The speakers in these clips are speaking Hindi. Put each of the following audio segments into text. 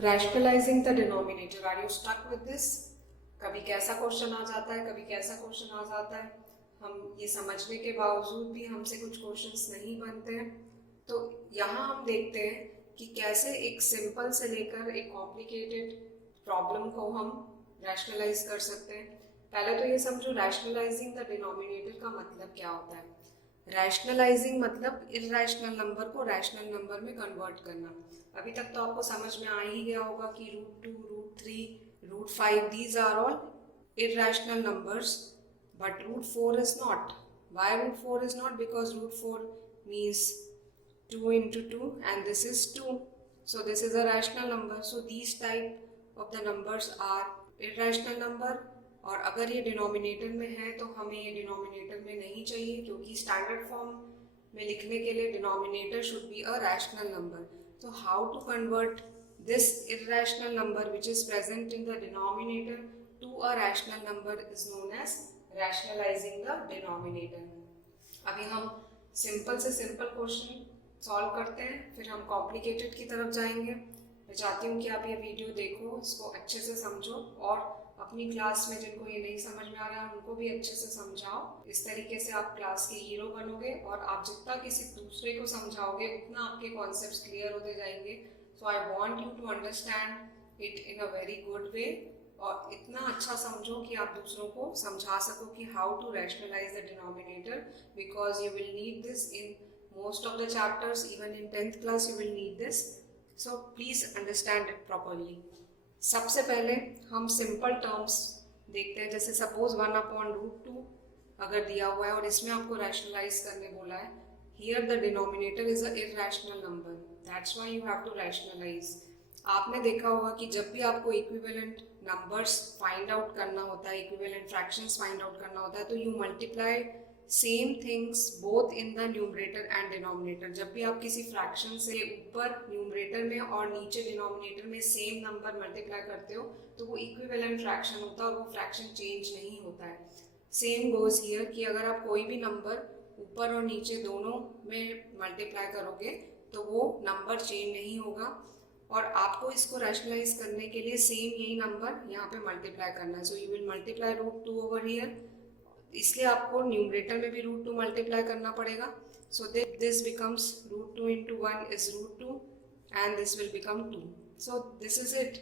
Rationalising the denominator, are you stuck with this? कभी कैसा क्वेश्चन आ जाता है, कभी कैसा क्वेश्चन आ जाता है। हम ये समझने के बावजूद भी हमसे कुछ क्वेश्चंस नहीं बनते हैं। तो यहाँ हम देखते हैं कि कैसे एक सिंपल से लेकर एक कॉम्प्लिकेटेड प्रॉब्लम को हम रैशनलाइज कर सकते हैं। पहले तो ये समझो रैशनलाइजिंग द डिनोमिनेटर का मतलब क्या होता है। रैशनलाइजिंग मतलब इरैशनल नंबर को रैशनल नंबर में कन्वर्ट करना। अभी तक तो आपको समझ में आ ही गया होगा कि √2, √3, √5 these are all irrational numbers, but √4 is not. Why √4 is not? Because √4 means 2 into 2 and this is 2. So this is a rational number. So these type of the numbers are irrational number. और अगर ये डिनोमिनेटर में है तो हमें ये डिनोमिनेटर में नहीं चाहिए, क्योंकि स्टैंडर्ड फॉर्म में लिखने के लिए denominator should be a rational number. तो how to convert this irrational number which is present in the denominator to a rational number is known as rationalizing the denominator. अभी हम सिंपल से सिंपल क्वेश्चन सॉल्व करते हैं, फिर हम कॉम्प्लिकेटेड की तरफ जाएंगे। मैं चाहती हूँ कि आप ये वीडियो देखो, इसको अच्छे से समझो और अपनी क्लास में जिनको ये नहीं समझ में आ रहा है उनको भी अच्छे से समझाओ। इस तरीके से आप क्लास के हीरो बनोगे और आप जितना किसी दूसरे को समझाओगे उतना आपके कॉन्सेप्ट्स क्लियर होते जाएंगे। So I want you to understand it in a very good way और इतना अच्छा समझो कि आप दूसरों को समझा सको कि how to rationalize the denominator, because you will need this in most of the chapters. Even in 10th class you will need this. So please understand it properly. सबसे पहले हम सिंपल टर्म्स देखते हैं। जैसे सपोज 1/√2 अगर दिया हुआ है और इसमें आपको रैशनलाइज करने बोला है। Here the denominator is a irrational number. That's why you have to rationalize. आपने देखा होगा कि जब भी आपको इक्विवेलेंट नंबर्स फाइंड आउट करना होता है, इक्विवेलेंट फ्रैक्शंस फाइंड आउट करना होता है, तो you multiply same things both in the numerator and denominator. जब भी आप किसी फ्रैक्शन से ऊपर न्यूमरेटर में और नीचे डिनोमिनेटर में सेम नंबर मल्टीप्लाई करते हो तो वो इक्विवेलेंट फ्रैक्शन होता है और वो फ्रैक्शन चेंज नहीं होता है। सेम गोज हियर कि अगर आप कोई भी नंबर ऊपर और नीचे दोनों में मल्टीप्लाई करोगे तो वो नंबर चेंज नहीं होगा। और आपको इसको रैशनलाइज करने के लिए सेम यही नंबर यहाँ पे मल्टीप्लाई करना है। So you will multiply √2 over here, इसलिए आपको न्यूमरेटर में भी √2 मल्टीप्लाई करना पड़ेगा। So this becomes √2 into 1 is √2 and this will become 2. So this is it.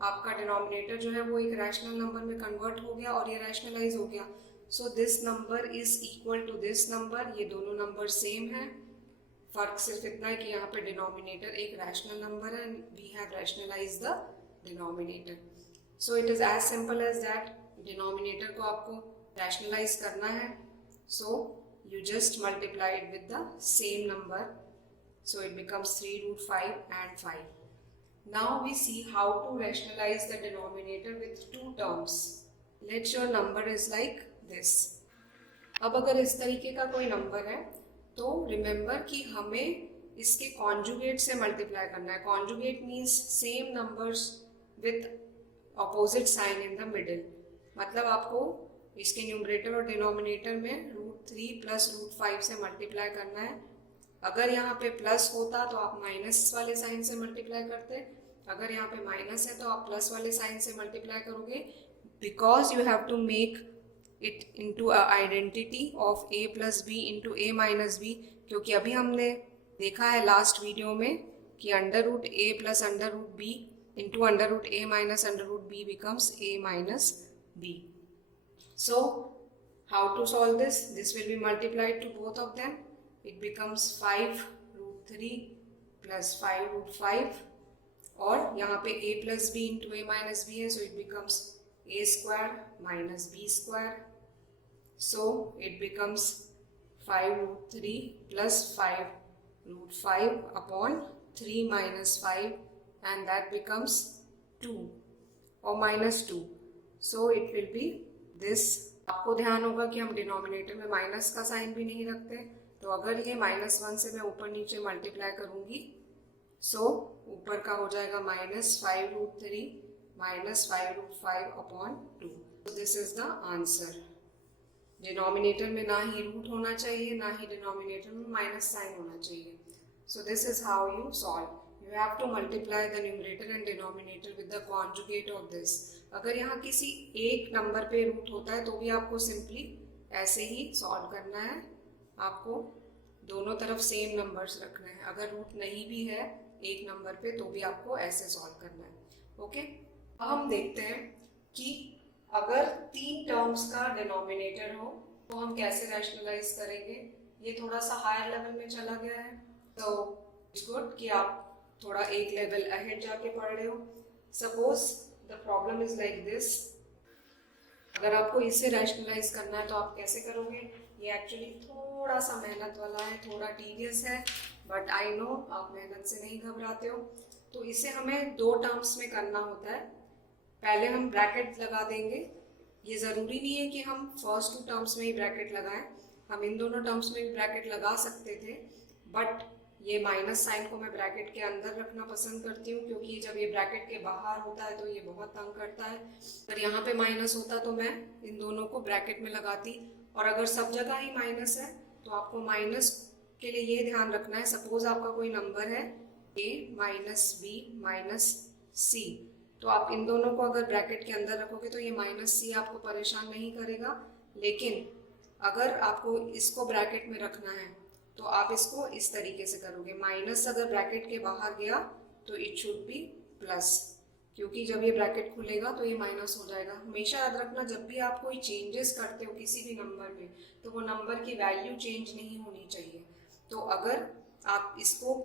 आपका डिनोमिनेटर जो है वो एक रैशनल नंबर में कन्वर्ट हो गया और ये रैशनलाइज हो गया। So this number is equal to this number, ये दोनों नंबर सेम है। फर्क सिर्फ इतना है कि यहाँ पे डिनोमिनेटर एक रैशनल नंबर है and we have rationalise the denominator. So it is as simple as that. Denominator को आपको रैशनलाइज करना है, so you just multiply it with the same number, so it becomes 3√5 and 5. Now we see how to rationalize the denominator with two terms. Let your number is like this. अब अगर इस तरीके का कोई नंबर है तो रिमेंबर कि हमें इसके कॉन्जुगेट से मल्टीप्लाई करना है। Conjugate means same numbers with opposite sign in the middle. मतलब आपको इसके न्यूमरेटर और डिनोमिनेटर में √3 + √5 से मल्टीप्लाई करना है। अगर यहाँ पे प्लस होता तो आप माइनस वाले साइन से मल्टीप्लाई करते, अगर यहाँ पे माइनस है तो आप प्लस वाले साइन से मल्टीप्लाई करोगे, because you have to make it into a identity of a + b into a - b। क्योंकि अभी हमने देखा है लास्ट वीडियो में कि √a + √b into √a - √b becomes a - b. So how to solve this? This will be multiplied to both of them. It becomes 5√3 + 5√5 और यहाँ पे a + b into a - b है, so it becomes a² - b². So it becomes 5√3 + 5√5 upon 3 - 5 and that becomes 2 or -2. So it will be this. आपको ध्यान होगा कि हम डिनोमिनेटर में माइनस का साइन भी नहीं रखते, तो अगर ये -1 से मैं ऊपर नीचे मल्टीप्लाई करूँगी सो ऊपर का हो जाएगा -5√3 - 5√5 upon 2. So this is the answer. Denominator में ना ही रूट होना चाहिए, ना ही डिनोमिनेटर में माइनस साइन होना चाहिए. So this is how you solve. you have to multiply the numerator and denominator with the conjugate of this. अगर यहाँ किसी एक नंबर पे रूट होता है तो भी आपको सिंपली ऐसे ही सॉल्व करना है, आपको दोनों तरफ सेम नंबर्स रखना है। अगर रूट नहीं भी है एक नंबर पे तो भी आपको ऐसे सॉल्व करना है। ओके, अब हम देखते हैं कि अगर 3 टर्म्स का डिनोमिनेटर हो तो हम कैसे रैशनलाइज करेंगे। ये थोड़ा सा हायर लेवल में चला गया है, तो इट्स गुड कि आप थोड़ा एक लेवल अहेड जाके पढ़ रहे हो। Suppose the problem is like this, अगर आपको इसे रैशनलाइज करना है तो आप कैसे करोगे। ये एक्चुअली थोड़ा सा मेहनत वाला है, थोड़ा टीडियस है, बट आई नो आप मेहनत से नहीं घबराते हो। तो इसे हमें 2 टर्म्स में करना होता है। पहले हम ब्रैकेट लगा देंगे। ये ज़रूरी नहीं है कि हम फर्स्ट 2 टर्म्स में ही ब्रैकेट लगाएं, हम इन दोनों टर्म्स में भी ब्रैकेट लगा सकते थे, बट ये माइनस साइन को मैं ब्रैकेट के अंदर रखना पसंद करती हूँ, क्योंकि जब ये ब्रैकेट के बाहर होता है तो ये बहुत तंग करता है। अगर यहाँ पे माइनस होता तो मैं इन दोनों को ब्रैकेट में लगाती, और अगर सब जगह ही माइनस है तो आपको माइनस के लिए ये ध्यान रखना है, सपोज आपका कोई नंबर है a माइनस बी माइनस सी, तो आप इन दोनों को अगर ब्रैकेट के अंदर रखोगे तो ये माइनस सी आपको परेशान नहीं करेगा। लेकिन अगर आपको इसको ब्रैकेट में रखना है तो आप इसको इस तरीके से करोगे, माइनस अगर ब्रैकेट के बाहर गया तो इट शुड बी प्लस, क्योंकि जब ये ब्रैकेट खुलेगा तो ये माइनस हो जाएगा। हमेशा याद रखना, जब भी आप कोई चेंजेस करते हो किसी भी नंबर में तो वो नंबर की वैल्यू चेंज नहीं होनी चाहिए। तो अगर आप इसको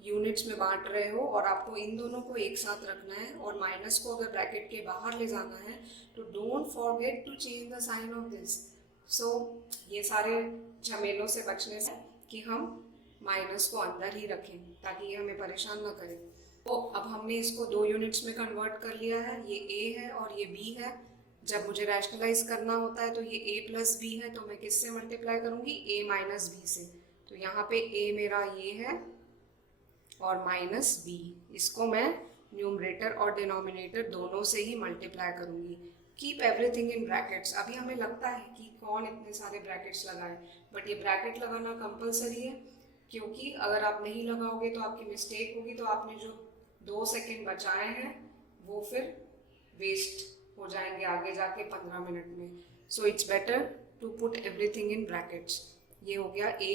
यूनिट्स में बांट रहे हो और आपको इन दोनों को एक साथ रखना है और माइनस को अगर ब्रैकेट के बाहर ले जाना है तो don't forget to change the sign of this. So ये सारे झमेलों से बचने से कि हम माइनस को अंदर ही रखें ताकि ये हमें परेशान ना करे। तो अब हमने इसको 2 यूनिट्स में कन्वर्ट कर लिया है, ये a है और ये b है। जब मुझे रैशनलाइज करना होता है तो ये a प्लस b है, तो मैं किससे मल्टीप्लाई करूँगी, a माइनस b से। तो यहाँ पे a मेरा ये है और माइनस b, इसको मैं न्यूमरेटर और डिनोमिनेटर दोनों से ही मल्टीप्लाई करूँगी। Keep everything in brackets. अभी हमें लगता है कि कौन इतने सारे ब्रैकेट्स लगाए, बट ये ब्रैकेट लगाना कंपलसरी है, क्योंकि अगर आप नहीं लगाओगे तो आपकी मिस्टेक होगी, तो आपने जो 2 सेकेंड बचाए हैं वो फिर वेस्ट हो जाएंगे आगे जाके 15 मिनट में। So it's better to put everything in brackets. ये हो गया a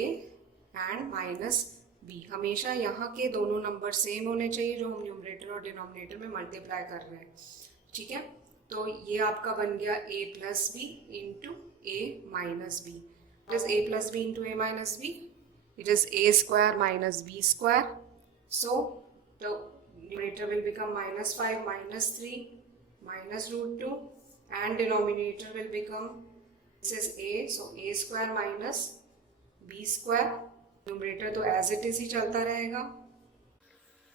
एंड माइनस b। हमेशा यहाँ के दोनों नंबर सेम होने चाहिए जो हम न्यूमरेटर और डिनोमिनेटर में मल्टीप्लाई कर रहे हैं, ठीक है। तो ये आपका बन गया a plus B into a minus B. It is a plus B into a minus B, it is a square minus b square. So the numerator will become minus 5 minus 3 minus root 2, and denominator will become, this is a, so a square minus b square. numerator तो as it is ही चलता रहेगा,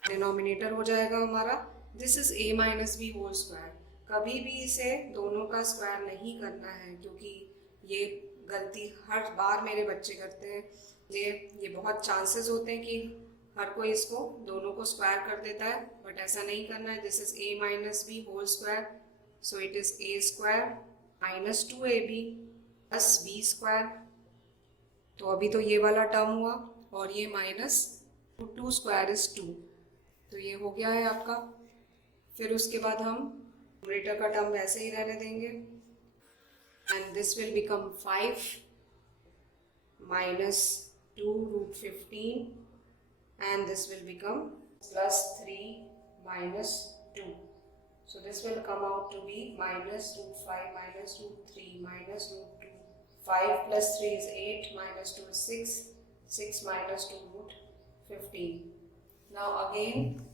denominator हो जाएगा हमारा this is a minus b whole square। कभी भी इसे दोनों का स्क्वायर नहीं करना है, क्योंकि ये गलती हर बार मेरे बच्चे करते हैं। ये बहुत चांसेस होते हैं कि हर कोई इसको दोनों को स्क्वायर कर देता है, बट ऐसा नहीं करना है। This is a minus B whole square, so it is a square minus 2ab plus b square. तो अभी तो ये वाला टर्म हुआ, और ये माइनस 2 स्क्वायर इज 2, तो ये हो गया है आपका। फिर उसके बाद हम न्यूमरेटर का टर्म वैसे ही रहने देंगे, and this will become 5 minus 2 root 15, and this will become plus 3 minus 2. So this will come out to be minus root 5 minus root 3 minus root 2. 5 plus 3 is 8 minus 2 is 6. 6 minus 2 root 15. Now again,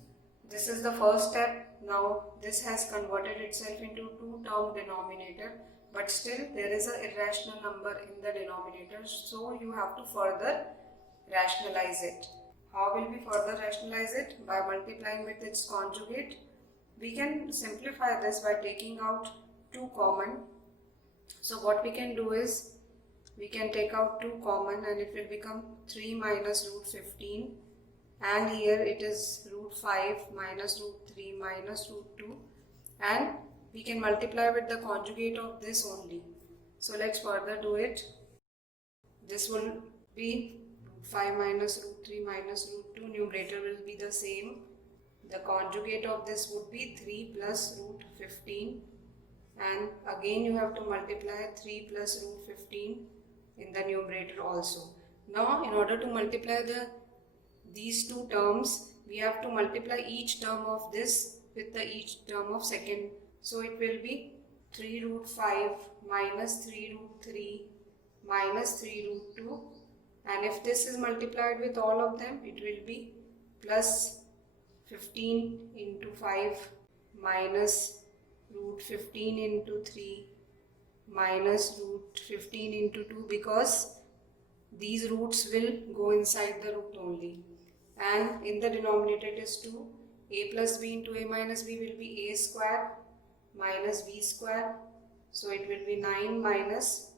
this is the first step. Now this has converted itself into 2-term denominator, but still there is an irrational number in the denominator, so you have to further rationalize it. How will we further rationalize it? By multiplying with its conjugate. We can simplify this by taking out 2 common. So what we can do is, we can take out 2 common and it will become 3 minus root 15, and here it is root 5 minus root 3 minus root 2, and we can multiply with the conjugate of this only. So let's further do it. This will be root 5 minus root 3 minus root 2. Numerator will be the same, The conjugate of this would be 3 plus root 15, and again you have to multiply 3 plus root 15 in the numerator also. Now in order to multiply these two terms, we have to multiply each term of this with each term of second. So it will be 3 root 5 minus 3 root 3 minus 3 root 2, and if this is multiplied with all of them, it will be plus 15 into 5 minus root 15 into 3 minus root 15 into 2, because these roots will go inside the root only, and in the denominator it is 2. A plus b into a minus b will be a square minus b square, so it will be 9 minus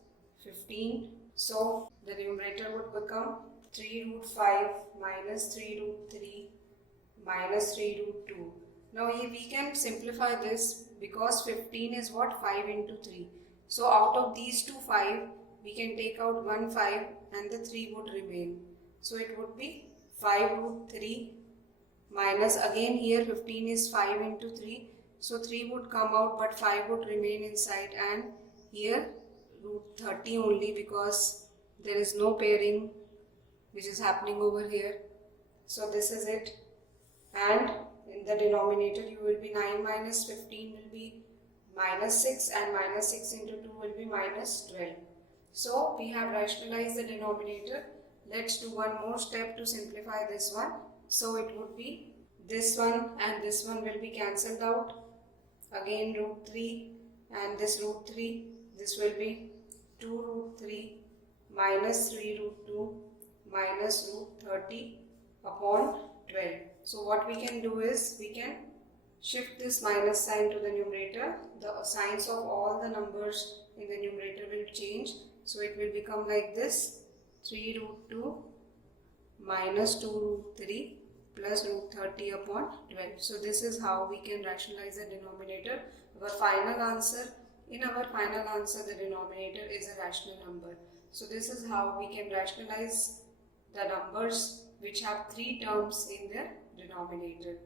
15. So the numerator would become 3 root 5 minus 3 root 3 minus 3 root 2. Now we can simplify this, because 15 is what? 5 into 3. So out of these two 5, we can take out one 5 and the 3 would remain. So it would be 5 root 3 minus, again here 15 is 5 into 3. So 3 would come out but 5 would remain inside, and here root 30 only, because there is no pairing which is happening over here. So this is it, and in the denominator you will be 9 minus 15 will be minus 6, and minus 6 into 2 will be minus 12. So we have rationalized the denominator. Let's do one more step to simplify this one. So it would be this one and this one will be cancelled out. Again root 3 and this root 3. This will be 2 root 3 minus 3 root 2 minus root 30 upon 12. So what we can do is, we can shift this minus sign to the numerator. The signs of all the numbers in the numerator will change. So it will become like this: 3 root 2 minus 2 root 3 plus root 30 upon 12. So this is how we can rationalize the denominator. Our final answer, in our final answer, the denominator is a rational number. So this is how we can rationalize the numbers which have 3 terms in their denominator.